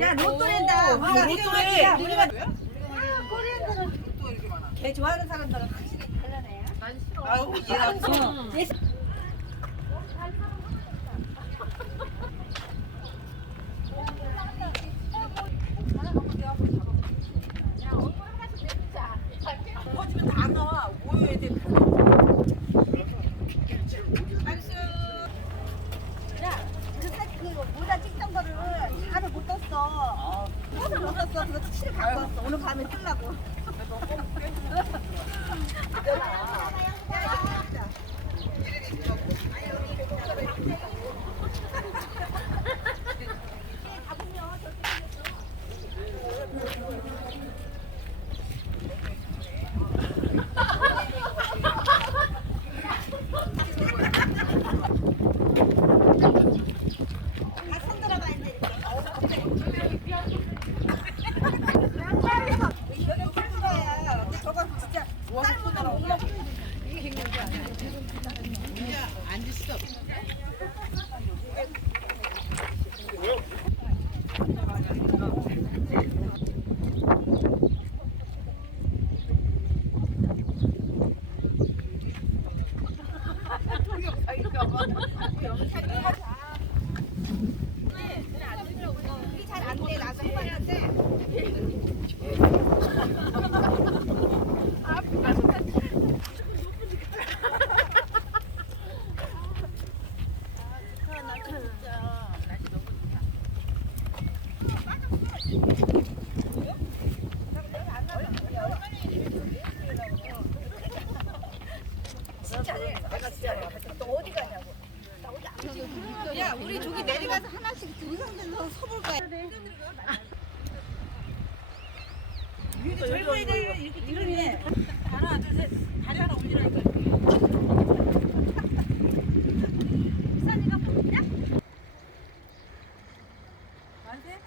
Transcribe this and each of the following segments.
야 로또랜다. 우리가 로또래. 야, 우리가 걔 좋아하는 사람들은 확실히 달라네. 아우 얘가 어. 얘 갖고 왔어. 오늘 밤에 쓰려고. 손 들어가 있는데 이렇게. 여기 풀수가야. 근데 저거 진짜 삶으면 엄마 앉으시죠. 잘안 돼. 야, 우리 저기 내려가서 하나씩 등산들서 서볼 거야. 젊은 애들 이렇게 이러네. 하나, 둘, 셋. 다리 하나 올리라니까. 산이가 보이냐? 만세?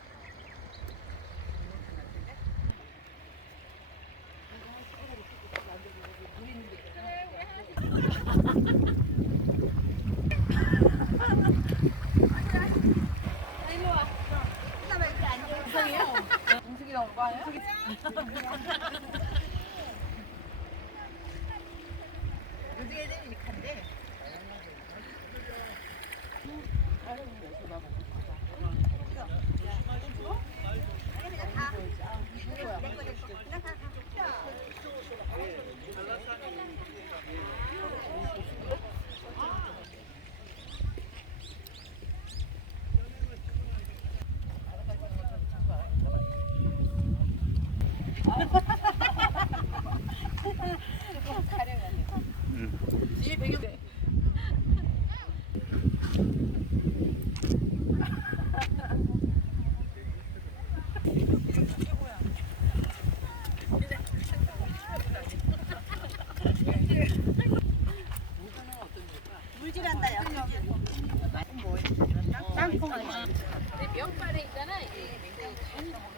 동숙이랑 오빠 아니야? 요즘 애들이 이렇게 한대. 뒤에 배경 물질한다, 야. 명발에 있잖아. 했는데요?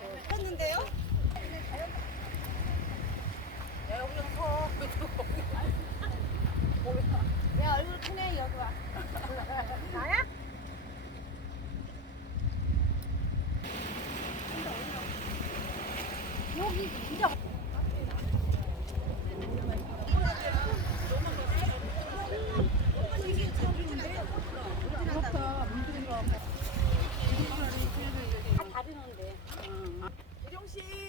아, 다리는데. 응. 아, 아. 씨.